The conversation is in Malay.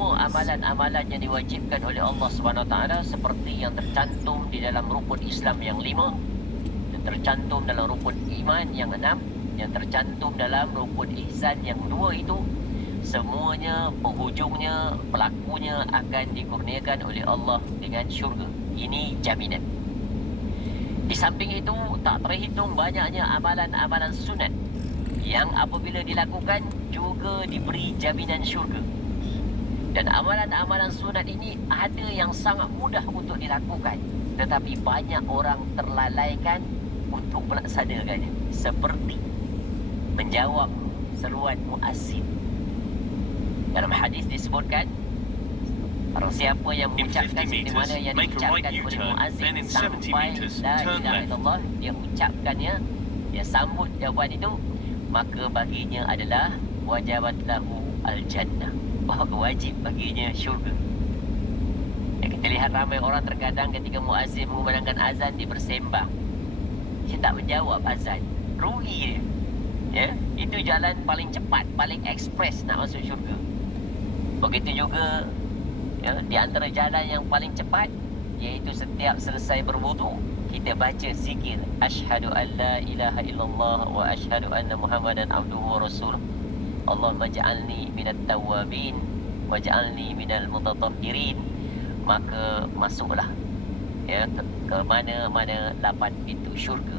amalan-amalan yang diwajibkan oleh Allah SWT seperti yang tercantum di dalam rukun Islam yang 5, yang tercantum dalam rukun iman yang 6, yang tercantum dalam rukun ihsan yang 2 itu, semuanya penghujungnya, pelakunya akan dikurniakan oleh Allah dengan syurga. Ini jaminan. Di samping itu, tak terhitung banyaknya amalan-amalan sunat yang apabila dilakukan juga diberi jaminan syurga. Dan amalan-amalan sunat ini ada yang sangat mudah untuk dilakukan, tetapi banyak orang terlalaikan untuk melaksanakannya. Seperti menjawab seruan muazzin. Dalam hadis disebutkan, barang siapa yang mengucapkan seperti mana yang diucapkan oleh muazzin sampai la ilaha illallah, dia ucapkannya, dia sambut jawapan itu, maka baginya adalah wajabat lahu al-jannah, bahawa wajib baginya syurga. Kita lihat ramai orang terkadang ketika muazzin mengumandangkan azan, dia bersembang, dia tak menjawab azan, rugi dia. Ya, itu jalan paling cepat, paling ekspres nak masuk syurga. Begitu juga ya, di antara jalan yang paling cepat, iaitu setiap selesai berwudu kita baca zikir asyhadu an la ilaha illallah wa asyhadu anna muhammadan abduhu wa rasuluh. Allahumma ja'alni minat tawabin waj'alni minal mutatahhirin. Maka masuklah ya ke mana-mana 8 pintu syurga.